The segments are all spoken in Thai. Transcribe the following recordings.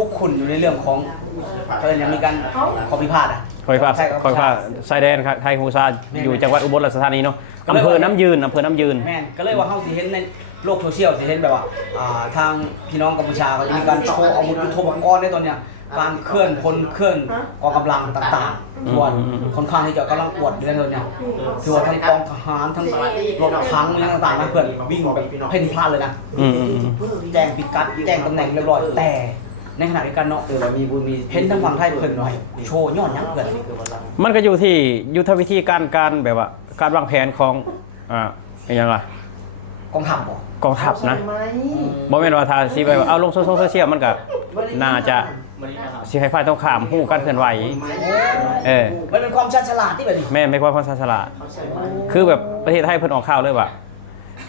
คุกคุนอยู่ในเรื่องของเพิ่นยังมีการขอพิพาทอ่ะ คอยพาชายแดนไทยฮูซาอยู่จังหวัดอุบลราชธานีเนาะอำเภอน้ำยืนแม่นก็เลยว่าเฮาสิเห็นในโลกโซเชียลสิเห็นแบบว่าทางพี่น้องกัมพูชาก็จะมีการโชว์อาวุธยุทโธปกรณ์ในตอนเนี้ยการเคลื่อนพลเคลื่อนกองกำลังต่างๆทวนค่อนข้างที่จะกำลังอวดอยู่ในตอนเนี้ยถือว่าทั้งกองทหารทั้งรถถังต่างๆนะเพื่อนวิ่งแบบเพ่นพลาดเลยนะแจ้งพิกัดแจ้งตำแหน่งเรียบร้อยแต่ในขณะเดียวกันเนาะมีบุญมีเห็นทั้งฝั่งไทยเพิ่นหน่อยโชว์ยอดยักษ์เพิ่น มันก็อยู่ที่ยุทธวิธีการแบบว่าการวางแผนของอย่างไร กองทัพบ่ กองทัพนะบ่แม่นว่าทาสิไปว่าเอาลงโซเชียลมันก็น่าจะสิให้ฝ่ายตรงข้ามฮู้การเคลื่อนไหวมันเป็นความชาญฉลาดที่แบบนี้แม่ไม่ความฉลาดคือแบบประเทศไทยเพิ่นออกข่าวเลยว่า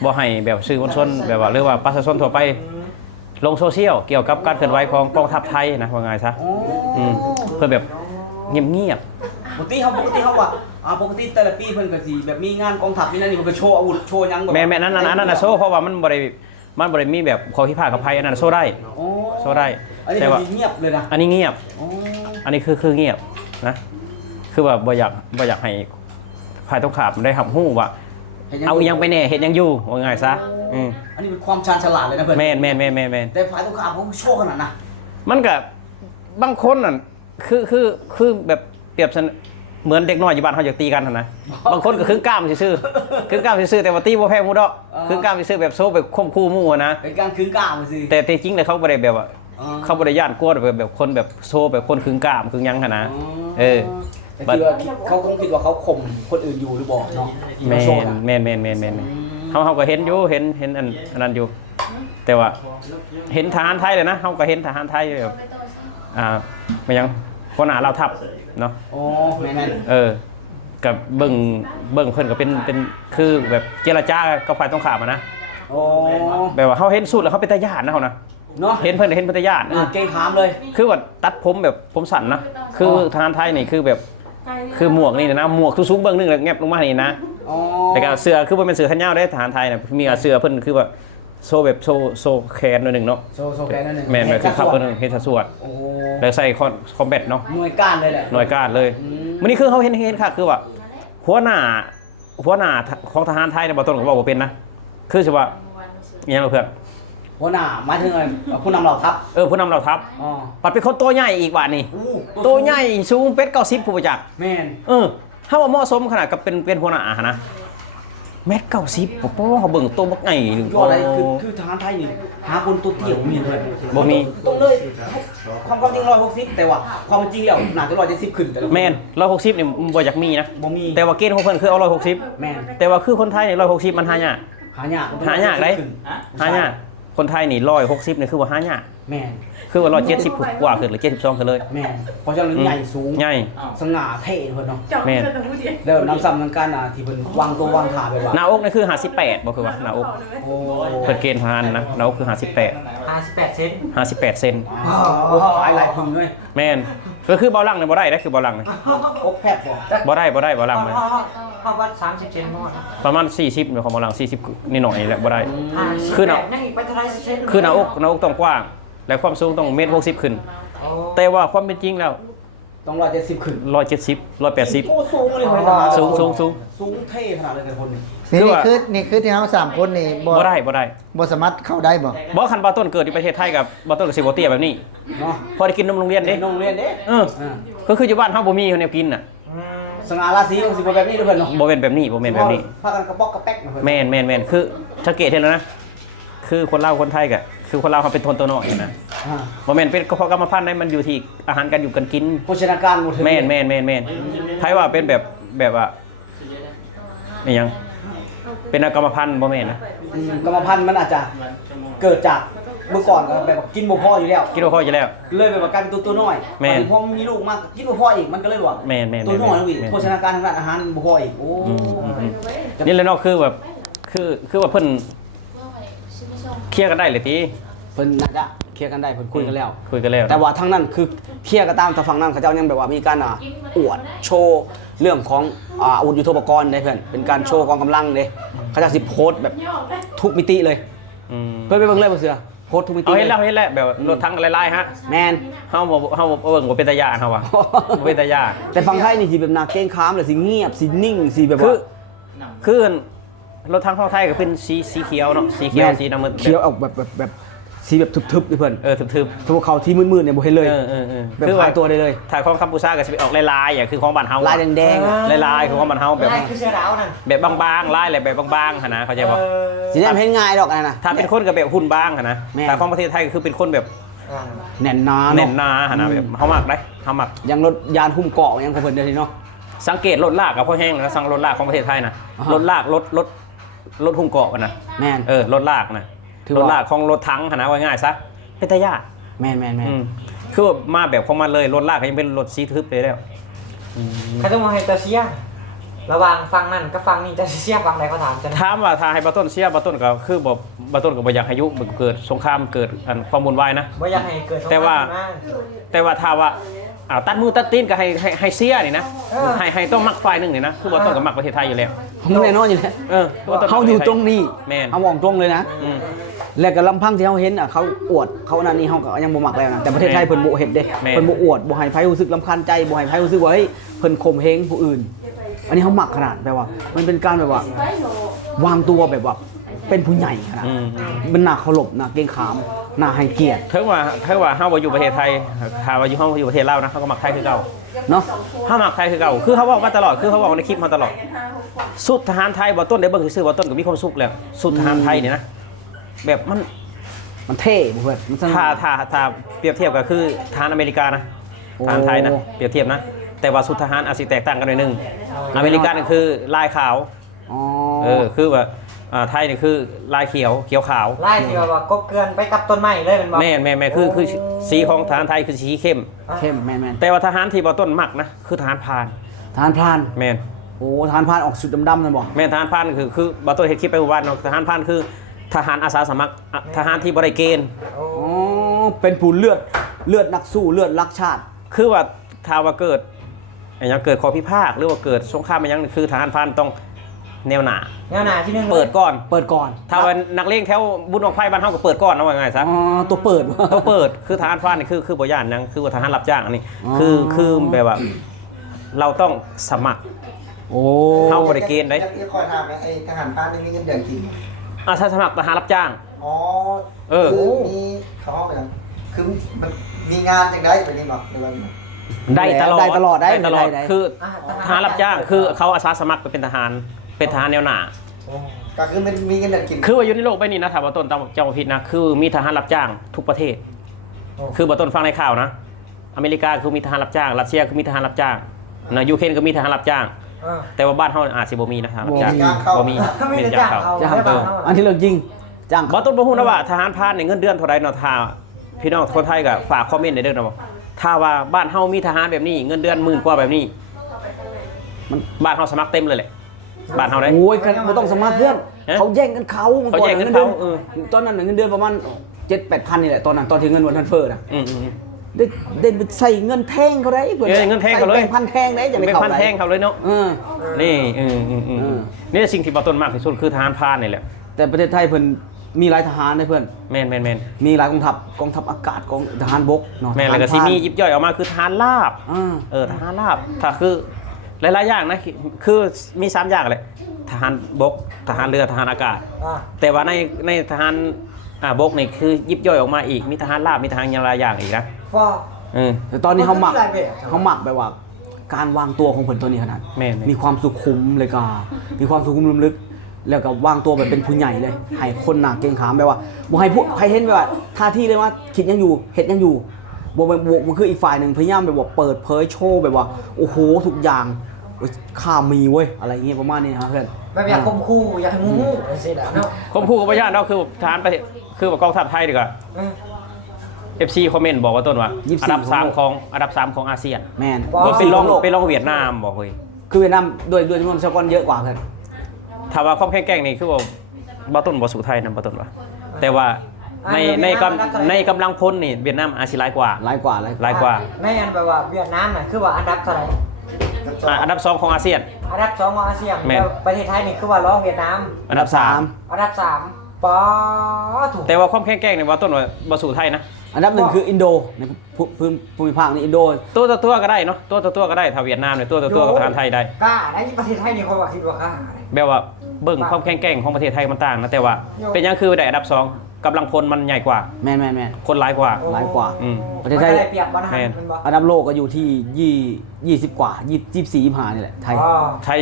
บ่ให้แบบสื่อมวลชนแบบว่าหรือว่าประชาชนทั่วไปลงโซเชียลเกี่ยวกับการเคลื่อนไหวของกองทัพไทยนะว่าไงซะเพื่อแบบเงียบปกติเขาว่าปกติแต่ละปีเพิ่นก็สิแบบมีงานกองทัพมีนั่นนี่มันก็โชว์อาวุธโชว์หยังแบบแม่นั้นน่ะโชว์เพราะว่ามันบ่ได้มีแบบขอพิพาทกับภัยอันนั้นโชว์ได้แต่ว่าเงียบเลยนะอันนี้เงียบอันนี้คือเงียบนะคือแบบบ่อยากให้ฝ่ายตรงข้ามได้รับรู้ว่าเอายังไปแน่เฮ็ดยังอยู่ว่าไงซะอันนี้เป็นความชาญฉลาดเลยนะเพิ่นแม่นแต่ฝ่ายตรงข้ามเขาโชว์ขนาดน่ะมันก็บางคนน่ะคือแบบเปรียบเหมือนเด็กน้อยอยู่บ้านเขาอยากตีกันนะบางคนก็คือกล้ามซื่อแต่ว่าตีบ่แพ้หมู่ดอกคือกล้ามซื่อแบบโซ่แบบข่มขู่หมู่นะเป็นการคืนกล้ามซื่อแต่จริงๆเลยเขาบ่ได้แบบว่าเขาบ่ได้ย่านกลัวแบบคนแบบโซ่แบบคนคืนกล้ามคืนยังหั่นนะแต่เขาคงคิดว่าเขาข่มคนอื่นอยู่หรือบ่เนาะแม่นเขาก็เห็นอยู่เห็นอันนั้นอยู่แต่ว่าเห็นทหารไทยเลยนะเขาก็เห็นทหารไทยแบบไม่ยังคนหน้าเราทับเนาะแม่นกับเบิ่งเพิ่นก็เป็นคือแบบเจรจากับฝ่ายตรงข้ามนะแบบว่าเขาเห็นสุดแล้วเขาเป็นตาญาตินะเขานะเนาะเห็นเป็นตาญาติเก่งถามเลยคือว่าตัดผมแบบผมสั้นนะคือทหารไทยนี่คือแบบคือหมวกนี่นะหมวกสูงๆเบื้องนึงแล้วแงบลงมานี่นะแต่ก็เสื้อคือบ่เป็นเสื้อแขนยาวได้ทหารไทยน่ะมีเสื้อเพิ่นคือว่าโซแบบโซแขนหนึ่งเนาะโซแขนนึงแม่นคือขับเพิ่นเฮ็ดสวดแล้วใส่คอมแบทเนาะหน่วยก้านเลยแหละหน่วยก้านเลยมื้อนี้คือเฮาเห็นค่ะคือว่าหัวหน้าของทหารไทยเนี่ยบ่ต้นก็บอกว่าเป็นนะคือสิว่าอีหยังเพื่อนหัวหน้าหมายถึงอะไรผู้นำเหล่าทัพผู้นำเหล่าทัพปัดเป็นคนตัวใหญ่อีกบาดนี้ตัวใหญ่สูงเป็ด90ผู้ประจักษ์แม่นเฮาว่าเหมาะสมขนาดกับเป็นหัวหน้านะ1.90 โอ้เขาเบิ่งตัวบักใหญ่ยอดอะไรคือทหารไทยนี่หาคนตัวเตี้ยมีเลยบ่มีต้องเลยความจริง160แต่ว่าความจริงแล้วน่าจะ170ขึ้นแต่แม่น160นี่บ่อยากมีนะบ่มีแต่ว่าเกณฑ์ของเพิ่นคือเอา160แม่นแต่ว่าคือคนไทยนี่160มันหายากได้หายากคนไทยนี่160นี่คือว่าหายากแม่นคือว่า170กว่าขึ้นหรือ72ขึ้นเลยแม่นเพราะฉะนั้นใหญ่สูงใหญ่สง่าเท่เพิ่นเนาะแม่นเด้อนำซ้ำนำกันที่เพิ่นวางตัววางท่าแบบว่าหน้าอกนี่คือ58บ่คือว่าหน้าอกเพิ่นเกณฑ์ทหารนะหน้าอกคือ58เซน58เซนหลายพึ่งเลยแม่นก็คือเบาหลังนี่บ่ได้คือเบาหลังนี่อกแพบบ่ได้เบาหลังมันเพราะว่า30เซนประมาณ40ของเบาหลัง40นิดหน่อยแหละบ่ได้คือหน้าไปเท่าไหร่เซนคือหน้าอกต้องกว้างและความสูงต้อง1.60 ขึ้นแต่ว่าความเป็นจริงแล้วต้อง170ขึ้น170 180โอ้สูงเลยสูงเท่ขนาดเลยแต่คนนี่คือที่เฮา3คนนี่บ่ได้บ่สามารถเข้าได้บ่คันบ่ต้นเกิดในประเทศไทยกับบ่ต้นก็สิบ่เตี้ยแบบนี้เนาะพอได้กินนมโรงเรียนเด้ก็คืออยู่บ้านเฮาบ่มีแนวกินน่ะสง่าราศีของสิบ่แบบนี้เด้อเพิ่นเนาะบ่แม่นแบบนี้พากันกระปอกกระแป๊กแม่นคือสังเกตเห็นแล้วนะคือคนลาวคนไทยก็คือคนลาวเขาเป็นคนตัวน้อยนะบ่แม่นเป็นเพราะกรรมพันธุ์ได้มันอยู่ที่อาหารการอยู่กันกินโภชนาการหมดแม่นไทยว่าเป็นแบบว่าอีหยังเป็นกรรมพันธุ์บ่แม่นนะกรรมพันธุ์มันอาจจะเกิดจากเมื่อก่อนก็แบบกินบ่พออยู่แล้วเลยแบบว่ากลายเป็นตัวน้อยพอมีลูกมากกินบ่พออีกมันก็เลยว่าตัวน้อยอีกโภชนาการทางด้านอาหารบ่พออีกโอ้นี่เลยเนาะคือแบบคือว่าเพิ่นเคลียร์กันได้เลยทีเพิ่นน่าจะเคลียร์กันได้เพิ่นคุยกันแล้วแต่ว่าทั้งนั้นคือเคลียร์กันตามทางฝั่งนั้นเขาเจ้ายังแบบว่ามีการอวดโชว์เรื่องของอาวุธยุทโธปกรณ์ได้เพื่อนเป็นการโชว์กองกำลังเด้เขาจะสิโพสแบบทุกมิติเลยเพื่อนไปเบิ่งเลยบ่เสือ โพสต์ทุกมิติ เอาเห็นแล้วแบบรถทั้งหลายๆฮะ แมน เฮาบ่เบิ่งบ่เป็นตาย่านเฮาว่ะบ่เป็นตาย่าน แต่ฝั่งไทยนี่สิแบบหนาเก้งค้ามเลยสิเงียบสินิ่งสิแบบ คื ว่า คือรถทั้งของไทยก็เป็นสีเขียวเนาะสีเขียวสีน้ำมัน เขียวออกแบบสีแบบทึบๆเลยเพื่อน ทึบ สมมติเขาที่มืดๆเนี่ยบ่เห็นเลย แบบ คือ หายตัวได้เลย ถ่ายของกัมพูชาก็สิไปออกลายๆอย่างคือของบ้านเฮา ลายแดงๆอะ ลายๆคือของบ้านเฮาแบบ ลายคือเสื้อดาวนั่น แบบบางๆลายแหละแบบบางๆหั่นนะเข้าใจบ่ สีแดงเห็นง่ายดอกอันนั้นนะ ถ้าเป็นคนก็แบบหุ่นบางหั่นนะ แม่น แต่ของประเทศไทยก็คือเป็นคนแบบ แน่นหนา แน่ เนาะ นหนาหั่นนะแบบเฮามักได้เฮามัก ยังรถยานหุ้มเกาะยังของเพิ่นเดี๋ยวนี้เนาะ สังเกตรถลากกับพ่อแห้งแล้วสังรถลากของประเทศไทยนะ อ่าฮะ รถลากรถหุ้มเกาะนะ แม่น รถลากนะ ถือ ร ว่า ถลากของรถถังหั่นนะว่าง่ายซะเป็นตาย่าน แม่น อืมคือว่ามาแบบของมันเลยรถลากก็ยังเป็นรถสีทึบเลยแล้ว เขาต้องมาให้ตาเชียระหว่างฟังนั่นกับฟังนี่จะเชียฟังใดเขาถามจะ ถามว่าถ้าให้บาต้นเสียบาต้นก็คือบ่บาต้นก็บ่อยากให้ยุเกิดสงครามเกิดอันความวุ่นวายนะ ว่าอยากให้เกิด แต่ว่าถ้าว่าตัดมือตัดตีนก็ให้เสียนี่นะให้ต้องมักฝ่ายหนึงนี่นะคือบาต้นก็มักประเทศไทยอยู่แล้ว มันแน่นอนอยู่แล้ว บ่ต้น เขาอยู่ตรงนี้ แม่น เอามองตรงเลยนะ อืม และก็ลำพังที่เขาเห็นอ่ะเขาอวดเขานั่นนี่เขาก็ยังบ่มักแล้วนะแต่ประเทศไทยเพิ่นบ่เฮ็ดเด้เพิ่นบ่อวดบ่ให้ไผรู้สึกรำคาญใจบ่ให้ไผรู้สึกว่าเฮ้ยเพิ่นข่มเหงผู้อื่น อันนี้เขามักขนาดแบบว่า มันเป็นการแบบว่า วางตัวแบบว่าเป็นผู้ใหญ่ขนาด อืม มันน่าเคารพน่าเกรงขามน่าให้เกียรติ ถึงว่าเฮาบ่อยู่ประเทศไทยถ้าว่าอยู่เฮาอยู่ประเทศลาวนะเฮาก็มักไทยคือเก่า เนาะ เฮามักไทยคือเก่าคือเขาบอกมาตลอดคือเขาบอกในคลิปมาตลอดสุดทหารไทยบ่ต้นได้เบิ่งซื่อๆบ่ต้นก็มีความสุขแล้วสุดทหารไทยนี่นะแบบมันเท่บ่เพื่อนมันสนุก ถ้าเปรียบเทียบก็คือทหารอเมริกานะ โอ้ ทหารไทยนะเปรียบเทียบนะ แต่ว่าสุดทหารอาจสิแตกต่างกันหน่อยหนึงอเมริกันคือลายขาว อ๋อ คือว่าไทยนี่คือลายเขียวขาว ไล่ที่ว่ากบเกลือนไปกับต้นไม้เลยเป็นบ่ แม่คือสีของทหารไทยคือสีเข้ม เข้มแม่น แต่ว่าทหารที่บ่ต้นมักนะคือทหารพราน ๆทหารพราน แม่น โอ้ทหารพรานออกสุดดำๆนั่นบ่ แม่นทหารพรานคือบ่ต้นเฮ็ดคลิปไปเมื่อวานเนาะทหารพรานคือทหารอาสาสมัครทหารที่บ่ได้เกณฑ์ อ๋อเป็นผู้เลือดนักสู้เลือดรักชาติ คือว่าถ้าว่าเกิดอย่างเกิดข้อพิพาทหรือว่าเกิดสงครามอะไรอย่างคือทหารพรานต้องแนวหน้า แนวหน้าที่หนึ่ง เปิดก่อน เปิดก่อน ถ้าว่านักเลงแถวบุญออกไฟบ้านเฮาก็เปิดก่อนนะว่าไงซะ อ๋อตัวเปิด เขาเปิดคือทหารพรานนี่คือบ่ย่านหยังคือว่าทหารรับจ้างอันนี้ อ๋อ คือแบบว่า เราต้องสมัคร โอ้ เข้าบริเกณฑ์ได้ ที่คอยถามนะไอ้ทหารพรานนี่มีเงินเดือนกี่ ถ้าสมัครทหารรับจ้าง อ๋อ คือ มีเขาห้องไปแล้วคือมันมีงานอย่างไรแบบนี้บอกในวันนี้ ได้ตลอด ได้ตลอด คือ ทหารรับจ้างคือเขาอาสาสมัครไปเป็นทหารแนวหน้า ก็คือมันมีเงินเดือนกิน คือว่าอยู่ในโลกใบนี้นะถ้าว่าต้นตามเจ้าผิดนะคือมีทหารรับจ้างทุกประเทศ คือบ่ต้นฟังในข่าวนะอเมริกาคือมีทหารรับจ้างรัสเซียคือมีทหารรับจ้างนะยูเครนก็มีทหารรับจ้าง แต่ว่าบ้านเฮาอาจสิบ่มีนะทหารรับจ้างบ่มี ไม่ เป็น ได้ จ้า จ้าง ง เขา เอา จ้าง ได้ เอ บ้า อง เขา อันที่เรื่องจริงจ้าง บ่ต้นบ่ฮู้นะว่าทหารพรานเนี่ยเงินเดือนเท่าใดเนาะถ้าพี่น้องคนไทยก็ฝากคอมเมนต์ได้เด้อเนาะถ้าว่าบ้านเฮามีทหารแบบนี้เงินเดือน10,000กว่าแบบนี้มันบ้านเฮาสมัครเต็มเลยแหละบ้านเฮาได้ โอ้ยบ่ต้องสมัครเพื่อน เอ๊ะ เขาแย่งกันเขา เขาแย่งกัน เดือน เขาเออ ตอนนั้นเงินเดือนประมาณ 7-8,000นี่แหละตอนนั้นตอนที่เงินวันทันเฟ้อน่ะ อืม ได้ใส่เงินแท่งเขาได้เพิ่น เงินแท่งเขาเลย ใส่แบ่งพันแท่งได้ ๆ จะไม่ เป็น เข้า พัน ได้ แท่งเขาเลยเนาะ นี่ เออ นี่สิ่งที่บ่ต้นมากที่สุดคือทหารพรานนี่แหละ แต่ประเทศไทยเพิ่นมีหลายทหารนะเพื่อน แม่น มีหลายกองทัพอากาศกองทหารบกเนาะ แม่นแล้วก็สิมียิบย่อยออกมาคือทหารราบ ทหารราบถ้าคือหลายๆอย่างนะคือมี3อย่างแหละทหารบกทหารเรือทหารอากาศ แต่ว่าในทหารบกนี่คือยิบย่อยออกมาอีกมีทหารราบมีทหารอย่างหลายอย่างอีกนะ ว่า แต่ตอนนี้เขาหมัก มันก็มีหลายแบบ เขาหมักแบบว่า การวางตัวของเพิ่นตัวนี้ขนาด แม่น มีความสุขุมเลยก็มีความสุขุมลึกแล้วก็วางตัวแบบเป็นผู้ใหญ่เลยให้คนหนักเกรงขามแบบว่าบ่ให้ผู้ใครเห็นแบบว่าท่าที่เลยว่าคิดยังอยู่เฮ็ดยังอยู่บ่คืออีกฝ่ายหนึ่งพยายามแบบว่าเปิดเผยโชว์แบบว่าโอ้โหทุกอย่างข้ามีเว้ยอะไรอย่างเงี้ยประมาณนี้ครับเพื่อน แบบอยากคมคู่อยากให้มูเสร็จแล้วเนาะ คมพูกับประญาติเนาะคือทหารประเทศคือว่ากองทัพไทยดีกว่า FC คอมเมนต์บอกว่าต้นว่าอันดับ3ของอาเซียน แม่น ว่าเป็นรองเวียดนามบอกเฮ้ย คือเวียดนามด้วยจำนวนประชากรเยอะกว่าเพื่อน ถ้าว่าความแข็งแกร่งนี่คือว่าบ่ต้นบ่สู่ไทยนำบ่ต้นว่าแต่ว่าในกำลังพลนี่เวียดนามอาจสิหลายกว่า หลายกว่า ในอันแบบว่าเวียดนามน่ะคือว่าอันดับเท่าไหร่ อันดับ2ของอาเซียน อันดับ2ของอาเซียน แม่น แล้วประเทศไทยนี่คือว่ารองเวียดนาม อันดับ อันดับ3 ป้าถูก แต่ว่าความแข็งแกร่งในว่าต้นว่าบ่สู่ไทยนะ อันดับหนึ่งคืออินโดในภูมิภาคนี้อินโด ตัวต่อตัวก็ได้เนาะตัวต่อตัวก็ได้ถ้าเวียดนามเนี่ยตัวต่อตัวกับทหารไทยได้ กล้าได้ประเทศไทยนี่เขาว่าคิดว่ากล้า แบบว่าเบิ่งความแข็งแกร่งของประเทศไทยมันต่างนะแต่ว่าเป็นหยังคือได้อันดับสองกำลังพลมันใหญ่กว่า แม่น คนหลายกว่า หลายกว่า อืม ประเทศไทย มันก็ได้เปรียบบ้านหันเป็นบ่ อันดับโลกก็อยู่ที่20กว่า24 25นี่แหละไทย อ๋อ ไทย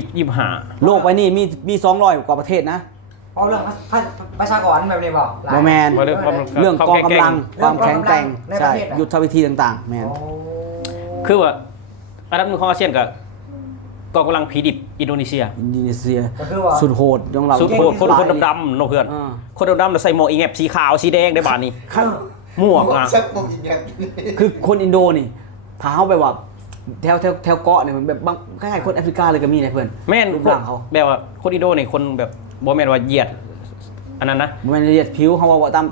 25 โลกไปนี่มี200กว่าประเทศนะ เอาเรื่องประชากรแบบนี้บ่หลาย บ่แมน บ่เรื่องความ เรื่องกองกำลังคเรื่อง วามแข็งแกร่ง ในประ ใช่ เทศอะ ยุทธวิธีต่างๆแมน โอ้ คือว่าอันดับหนึ่งของอาเซียนก็กองกำลังผีดิบอินโดนีเซีย อินโดนีเซีย ก็คือว่า สุดโหดของเรา สุดโหดคนดำๆเนาะเพื่อน อ่า คนดำๆแล้วใส่หมวกอีแงบสีขาวสีแดงได้บาดนี้หมวกอ่ะ สักผมอีกอย่าง คือคนอินโดนี่ถ้าเขาไปว่าแถวเกาะเนี่ยมันแบบบางคล้ายๆคนแอฟริกาเลยก็มีนะเพื่อน แม่น รูปร่างเขา แบบว่าคนอินโดนี่คนแบบบ่แม่นว่าเหยียดอันนั้นนะ มันละเอียดผิวเขาว่าตาม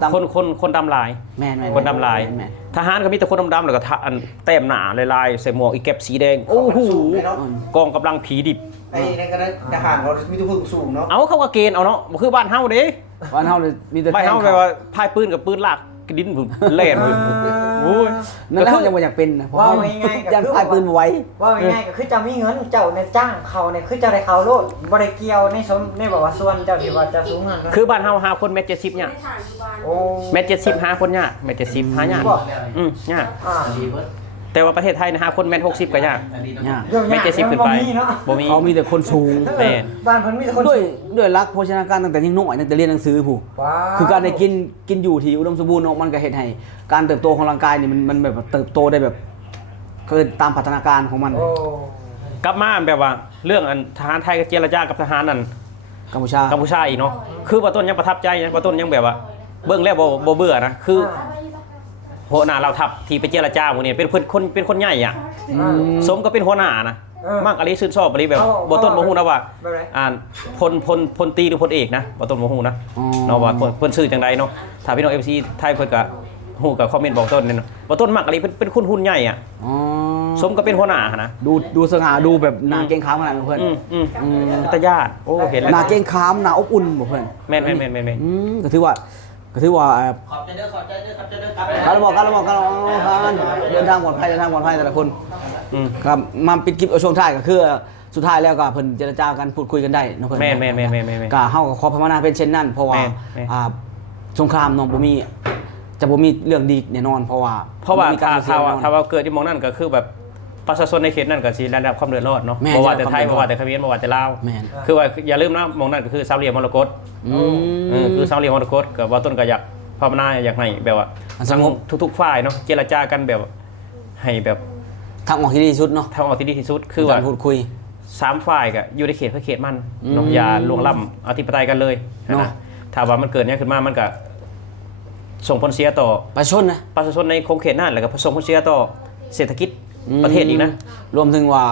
คนดำลาย แม่น คนดำลาย แม่น ทหารก็มีแต่คนดำๆแล้วก็ทะอันแต้มหนาลายๆใส่หมวกอีแก็บสีแดงโอ้โหกองกำลังผีดิบ ไอ้นั่นก็ได้ทหารเรามีตัวพึ่งสูงเนาะ เอาเข้ากับเกณฑ์เอาเนาะบ่คือบ้านเฮาเด้ บ้านเฮาเลยมีแต่ บ้านเฮา แทง แปลว่าพายปืนกับปืนลากดินผมเล่นผมโอ้ย นั่นแหละเขายังบ่อยากเป็นนะเพราะเขายันพายปืนไว้ ว่าง่ายๆก็คือจะมีเงินเจ้าในจ้างเขาเนี่ยคือจะได้เขาโลดบ่ได้เกี่ยวในสมในบอกว่าส่วนเจ้าที่ว่าจะสูงเงินนะ คือบ้านเฮาหาคนแมตร70เนี่ย โอ้ แมตร70หาคนยากแมตร70หายากยาก อ่า แต่ว่าประเทศไทยนะหาคนแมตร60ก็ยาก เนี่ย เรื่อง แมตร70ขึ้นไป เนาะ บ่มี เขามีแต่คนสูง แม่ บ้านเพิ่นมีแต่คน ด้วยรักโภชนาการตั้งแต่ยังน้อยตั้งแต่เรียนหนังสือผู้ ว้าว คือการได้กินอยู่ที่อุดมสมบูรณ์เนาะมันก็เฮ็ดให้การเติบโตของร่างกายนี่มันแบบเติบโตได้แบบเกินตามพัฒนาการของมัน โอ้ กลับมาแบบว่าเรื่องอันทหารไทยก็เจรจากับทหารนั่น กัมพูชา กัมพูชาอีกเนาะคือว่าต้นยังประทับใจนะว่าต้นยังแบบว่าเบิ่งแล้วบ่เบื่อนะคือหัวหน้าเราทัพที่ไปเจรจาหมู่นี้เป็นคนใหญ่อ่ะ สมก็เป็นหัวหน้านะมากอะไรชื่นชอบอะไรแบบบ่ต้นบ่ฮู้นะว่า แบบไหน อ่านพลตรีหรือพลเอกนะบ่ต้นบ่ฮู้นะ อ๋อ เนาะว่าเพิ่นชื่อจังใดเนาะถ้าพี่น้อง FC ไทยเพิ่นก็ฮู้ก็คอมเมนต์บอกต้นเนี่ยเนาะบ่ต้นมักอะไรเป็นคุณหุ่นใหญ่อ่ะ อ๋อ สมก็เป็นหัวหน้าหั่นนะ ดูสง่าดูแบบหน้าเกรงขามขนาดนั้นเพื่อน ตาญาติโอ้เห็นแล้ว หน้าเกรงขามหน้าอบอุ่นบ่เพื่อน แม่นก็ถือว่าขอบใจเด้อขอบใจเด้อขอบใจเด้อครับ การบอกเดินทางปลอดภัยแต่ละคน อืม ครับมาปิดคลิปเอาช่วงท้ายก็คือสุดท้ายแล้วก็เพิ่นเจรจากันพูดคุยกันได้เนาะเพิ่น แม่น ก็เฮาก็ขอพมานาเป็นเช่นนั้น เพราะว่า แม่น สงครามเนาะบ่มีเรื่องดีแน่นอนเพราะว่า ถ้า สูญเสียแน่นอน ถ้าว่าเกิดที่มองนั่นก็คือแบบประชาชนในเขตนั่นก็สิได้รับความเดือดร้อนเนาะ แม่น บ่ว่าแต่ไทย ได้รับ บ่ ความ ว่าแต่เขมรบ่ว่าแต่ลาว แม่น คือว่าอย่าลืมนะมองนั่นก็คือซาวเหลี่ยมมรกต คือซาวเหลี่ยมมรกตกับว่าต้นก็อยากภาวนาอยากให้แบบว่า สงบ ทุกๆฝ่ายเนาะเจรจากันแบบให้แบบ ทางออกที่ดีที่สุดเนาะ ทางออกที่ดีที่สุดคือว่า การพูดคุย 3ฝ่ายก็อยู่ในเขตเขตมันเนาะ อืม อย่าล่วงล้ำอธิปไตยกันเลย เนาะ นะถ้าว่ามันเกิดเนี้ยขึ้นมามันก็ส่งผลเสียต่อ ประชาชนนะ ประชาชนในโครงเขตนั่นแล้วก็ส่งผลเสียต่อเศรษฐกิจประเทศอีกนะ รวมถึงว่า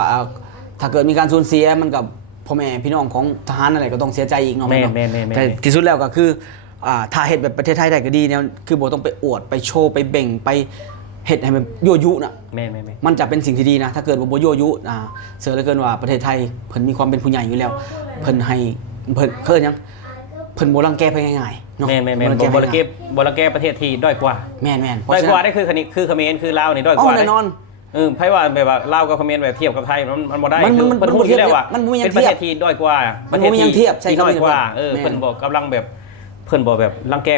ถ้าเกิดมีการสูญเสียมันกับพ่อแม่พี่น้องของทหารอะไรก็ต้องเสียใจอีกเนาะ แม่ เนาะ แม่ แต่ที่สุดแล้วก็คือถ้าเฮ็ดแบบประเทศไทยได้ก็ดีเนี่ยคือบ่ต้องไปอวดไปโชว์ไปเบ่งไปเฮ็ดให้มันยั่วยุน่ะ แม่ มันจะเป็นสิ่งที่ดีนะถ้าเกิดว่าบ่ยั่วยุเสือเหลือเกินว่าประเทศไทยเพิ่นมีความเป็นผู้ใหญ่อยู่แล้วเพิ่นให้เพิ่นเพิ่นหยังเพิ่นบ่รังแกไปง่ายๆเนาะ แม่ บ่รังแก บลเก็บประเทศที่ด้อยกว่า แม่นๆเพราะ ด้อย ฉะ กว่า นั้น ได้คือเขมรคือลาวนี่ด้อยก เอา ว่า แน่นอน ไพ่ว่าแบบว่าลาวกับเขมรแบบเทียบกับไทยมันบ่ได้ มัน คือ มัน เพิ่น มัน พูดอยู่แล้วว่า มันบ่มีหยัง เป็นประเทศที่ด้อยกว่า มันบ่มีหยังเทียบใช่ ที่น้อยกว่า ครับ เพิ่นบอกกำลังแบบเพิ่นบอกแบบรังแก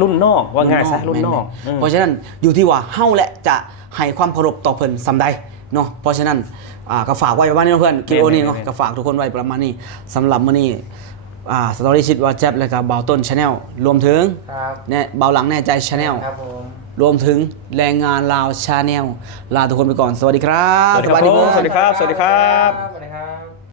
รุ่นนอกว่าง่ายซะรุ่นนอก แม่เพราะฉะนั้นอยู่ที่ว่าเฮาแหละจะให้ความเคารพต่อเพิ่นซำใดเนาะเพราะฉะนั้นก็ฝากไว้ประมาณนี้เนาะเพื่อนคลิปโอนี้เนาะก็ฝากทุกคนไว้ประมาณนี้สำหรับมื้อนี้สตอรี่ชิดว่าแจ๊บแล้วก็เบาต้น Channel รวมถึง ครับ เนี่ยเบาหลังแน่ใจ Channel ครับผม รวมถึงแรงงานลาว Channel ลาทุกคนไปก่อนสวัสดีครับ สวัสดีครับ เบิร์ด สวัสดีครับ สวัสดีครับ